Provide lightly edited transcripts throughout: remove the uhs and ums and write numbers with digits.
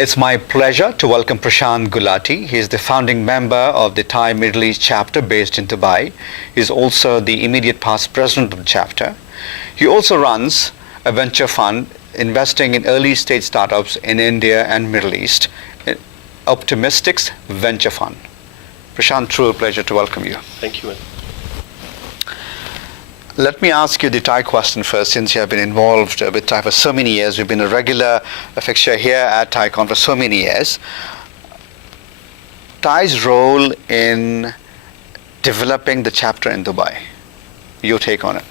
It's my pleasure to welcome Prashant Gulati. He is the founding member of the Thai Middle East chapter based in Dubai. He is also the immediate past president of the chapter. He also runs a venture fund investing in early stage startups in India and Middle East, Optimistix Venture Fund. Prashant, true pleasure to welcome you. Thank you. Let me ask you the Thai question first, since you have been involved with Thai for so many years. You've been a regular fixture here at TiEcon for so many years. Thai's role in developing the chapter in Dubai. Your take on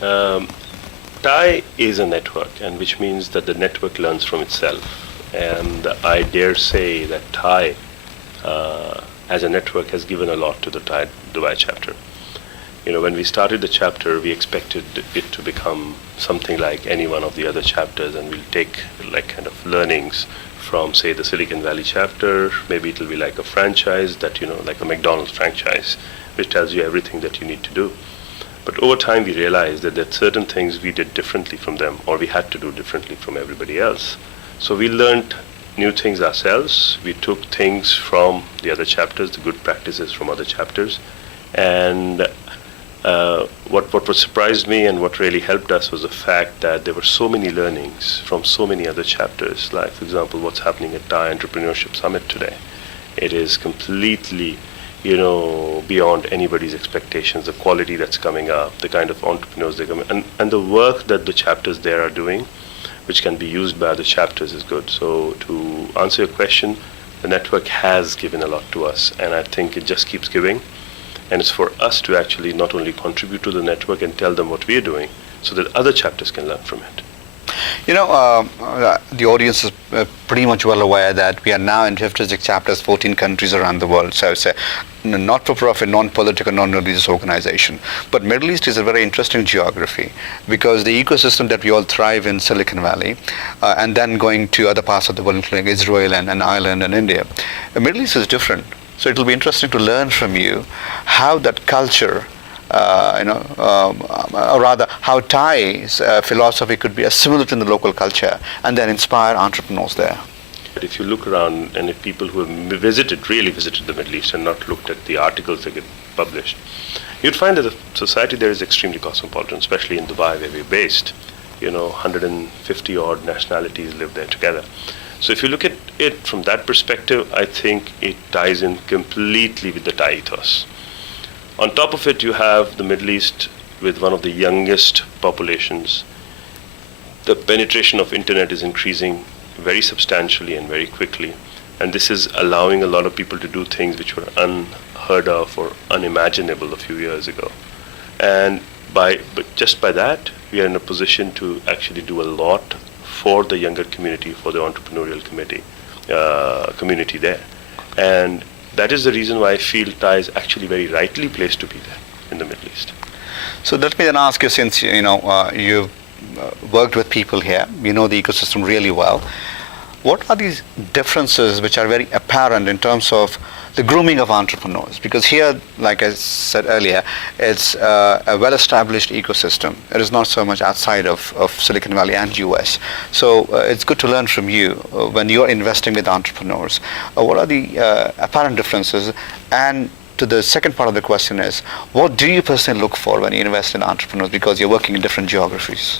it? Thai is a network, and which means that the network learns from itself. And I dare say that Thai, as a network, has given a lot to the Thai Dubai chapter. You know, when we started the chapter, we expected it to become something like any one of the other chapters, and we'll take like kind of learnings from, say, the Silicon Valley chapter. Maybe it'll be like a franchise that, you know, like a McDonald's franchise, which tells you everything that you need to do. But over time, we realized that there are certain things we did differently from them, or we had to do differently from everybody else. So we learned new things ourselves. We took things from the other chapters, the good practices from other chapters, and what surprised me and what really helped us was the fact that there were so many learnings from so many other chapters. Like, for example, what's happening at Thai Entrepreneurship Summit today. It is completely, you know, beyond anybody's expectations. The quality that's coming up, the kind of entrepreneurs they come in, and the work that the chapters there are doing, which can be used by other chapters, is good. So to answer your question, the network has given a lot to us, and I think it just keeps giving. And it's for us to actually not only contribute to the network and tell them what we are doing, so that other chapters can learn from it. You know, the audience is pretty much well aware that we are now in 56 chapters, 14 countries around the world. So it's a not-for-profit, non-political, non-religious organization. But Middle East is a very interesting geography, because the ecosystem that we all thrive in Silicon Valley, and then going to other parts of the world, including Israel and Ireland and India, the Middle East is different. So it will be interesting to learn from you how that culture, or rather how Thai's philosophy could be assimilated in the local culture and then inspire entrepreneurs there. But if you look around, and if people who have really visited the Middle East and not looked at the articles that get published, you'd find that the society there is extremely cosmopolitan, especially in Dubai where we're based. You know, 150 odd nationalities live there together. So if you look at it from that perspective, I think it ties in completely with the Thai ethos. On top of it, you have the Middle East with one of the youngest populations. The penetration of internet is increasing very substantially and very quickly. And this is allowing a lot of people to do things which were unheard of or unimaginable a few years ago. And just by that, we are in a position to actually do a lot for the younger community, for the entrepreneurial community there. And that is the reason why I feel Thai is actually very rightly placed to be there in the Middle East. So let me then ask you, since you've worked with people here, you know the ecosystem really well, what are these differences which are very apparent in terms of the grooming of entrepreneurs? Because here, like I said earlier, it's a well-established ecosystem. It is not so much outside of Silicon Valley and US. So it's good to learn from you when you're investing with entrepreneurs. What are the apparent differences? And to the second part of the question is, what do you personally look for when you invest in entrepreneurs, because you're working in different geographies?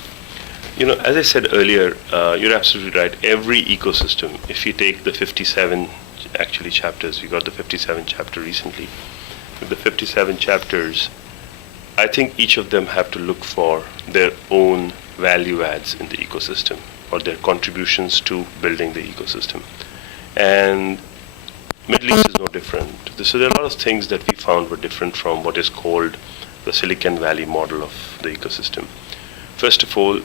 You know, as I said earlier, you're absolutely right. Every ecosystem, if you take the 57 actually chapters, we got the 57 chapter recently. With the 57 chapters, I think each of them have to look for their own value adds in the ecosystem, or their contributions to building the ecosystem. And Middle East is no different. So there are a lot of things that we found were different from what is called the Silicon Valley model of the ecosystem. First of all,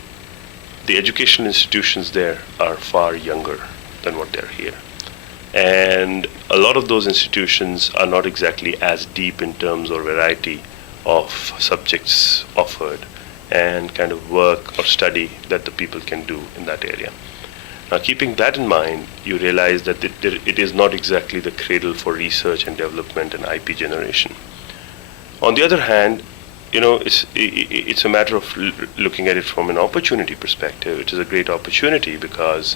the educational institutions there are far younger than what they're here. And a lot of those institutions are not exactly as deep in terms or variety of subjects offered and kind of work or study that the people can do in that area. Now, keeping that in mind, you realize that it is not exactly the cradle for research and development and IP generation. On the other hand, you know, it's a matter of looking at it from an opportunity perspective. It is a great opportunity because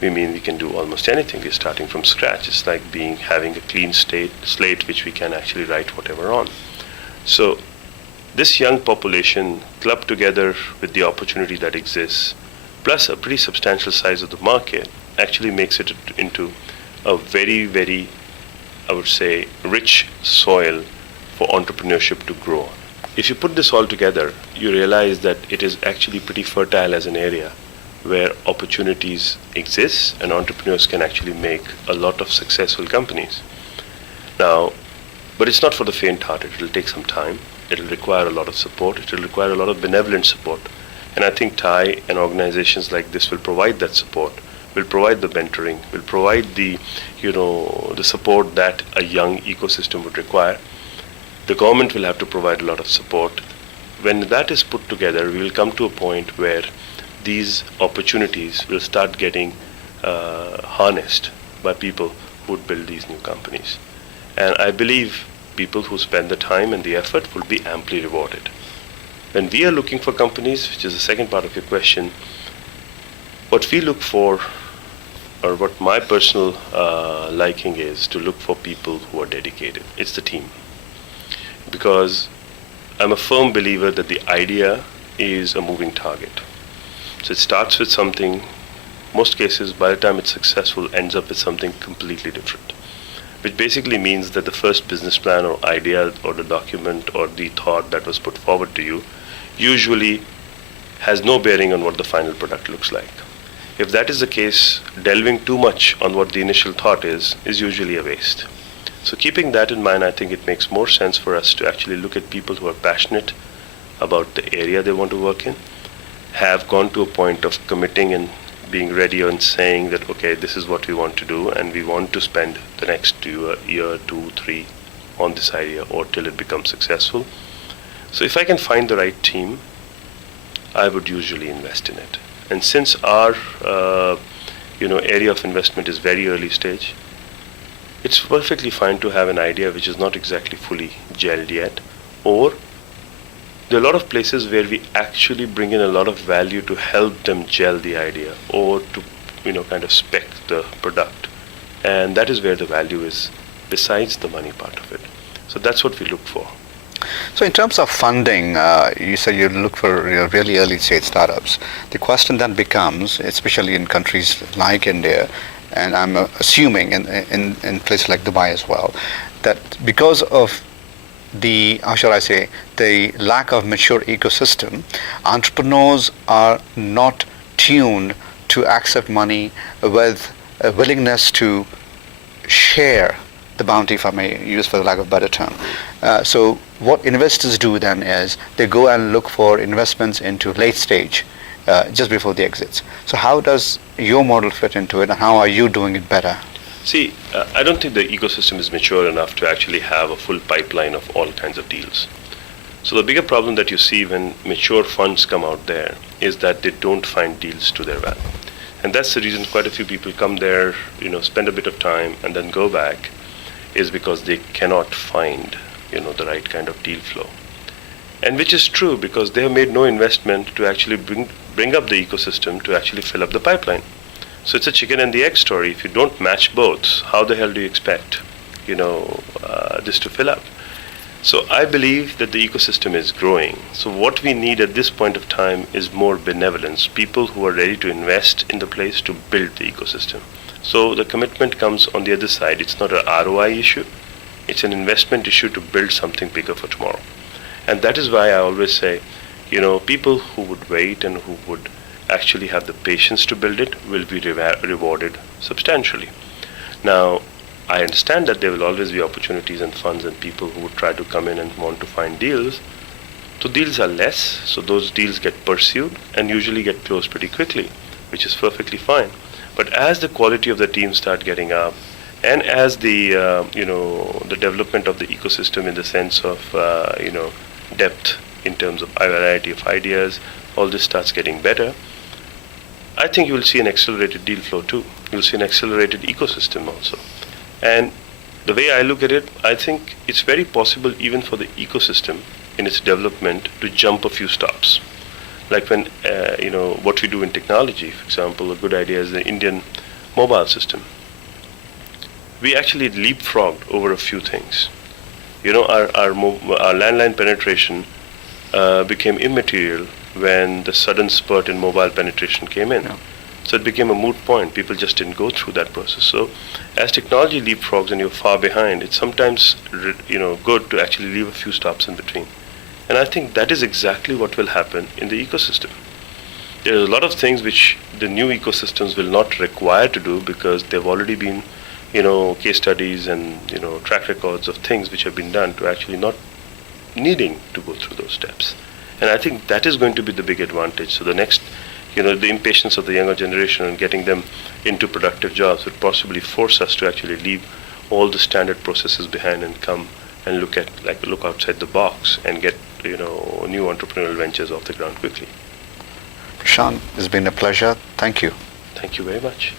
we mean we can do almost anything. We're starting from scratch. It's like having a clean slate which we can actually write whatever on. So this young population clubbed together with the opportunity that exists, plus a pretty substantial size of the market, actually makes it into a very, very, I would say, rich soil for entrepreneurship to grow. If you put this all together, you realize that it is actually pretty fertile as an area where opportunities exist and entrepreneurs can actually make a lot of successful companies. Now, but it's not for the faint-hearted. It'll take some time. It'll require a lot of support. It'll require a lot of benevolent support. And I think TiE and organizations like this will provide that support, will provide the mentoring, will provide the support that a young ecosystem would require. The government will have to provide a lot of support. When that is put together, we will come to a point where these opportunities will start getting harnessed by people who would build these new companies. And I believe people who spend the time and the effort will be amply rewarded. When we are looking for companies, which is the second part of your question, what we look for, or what my personal liking is, to look for people who are dedicated. It's the team. Because I'm a firm believer that the idea is a moving target. So it starts with something, most cases, by the time it's successful, ends up with something completely different. Which basically means that the first business plan or idea or the document or the thought that was put forward to you usually has no bearing on what the final product looks like. If that is the case, delving too much on what the initial thought is usually a waste. So keeping that in mind, I think it makes more sense for us to actually look at people who are passionate about the area they want to work in, have gone to a point of committing and being ready and saying that, okay, this is what we want to do, and we want to spend the next year, 2, 3 on this idea or till it becomes successful. So if I can find the right team, I would usually invest in it. And since our area of investment is very early stage, it's perfectly fine to have an idea which is not exactly fully gelled yet, or there are a lot of places where we actually bring in a lot of value to help them gel the idea or to kind of spec the product. And that is where the value is, besides the money part of it. So that's what we look for. So in terms of funding, you say you look for really early stage startups. The question then becomes, especially in countries like India, and I'm assuming in places like Dubai as well, that because of the lack of mature ecosystem, entrepreneurs are not tuned to accept money with a willingness to share the bounty, if I may use for the lack of a better term. So what investors do then is they go and look for investments into late stage, just before the exits. So how does your model fit into it, and how are you doing it better? See, I don't think the ecosystem is mature enough to actually have a full pipeline of all kinds of deals. So the bigger problem that you see when mature funds come out there is that they don't find deals to their value. And that's the reason quite a few people come there, spend a bit of time and then go back, is because they cannot find, the right kind of deal flow. And which is true because they have made no investment to actually bring up the ecosystem to actually fill up the pipeline. So it's a chicken and the egg story. If you don't match both, how the hell do you expect, this to fill up? So I believe that the ecosystem is growing. So what we need at this point of time is more benevolence, people who are ready to invest in the place to build the ecosystem. So the commitment comes on the other side. It's not an ROI issue. It's an investment issue to build something bigger for tomorrow. And that is why I always say, people who would wait and who would actually have the patience to build it will be rewarded substantially. Now, I understand that there will always be opportunities and funds and people who would try to come in and want to find deals. So deals are less, so those deals get pursued and usually get closed pretty quickly, which is perfectly fine. But as the quality of the team start getting up, and as the the development of the ecosystem in the sense of depth in terms of a variety of ideas, all this starts getting better, I think you will see an accelerated deal flow too. You'll see an accelerated ecosystem also. And the way I look at it, I think it's very possible even for the ecosystem in its development to jump a few stops. Like when, what we do in technology, for example, a good idea is the Indian mobile system, we actually leapfrogged over a few things. Our landline penetration became immaterial when the sudden spurt in mobile penetration came in. Yeah. So it became a moot point. People just didn't go through that process. So as technology leapfrogs and you're far behind, it's sometimes good to actually leave a few stops in between. And I think that is exactly what will happen in the ecosystem. There are a lot of things which the new ecosystems will not require to do because they've already been, case studies and, track records of things which have been done to actually not needing to go through those steps. And I think that is going to be the big advantage. So the next, the impatience of the younger generation and getting them into productive jobs would possibly force us to actually leave all the standard processes behind and come and look outside the box and get, new entrepreneurial ventures off the ground quickly. Prashant, it's been a pleasure. Thank you. Thank you very much.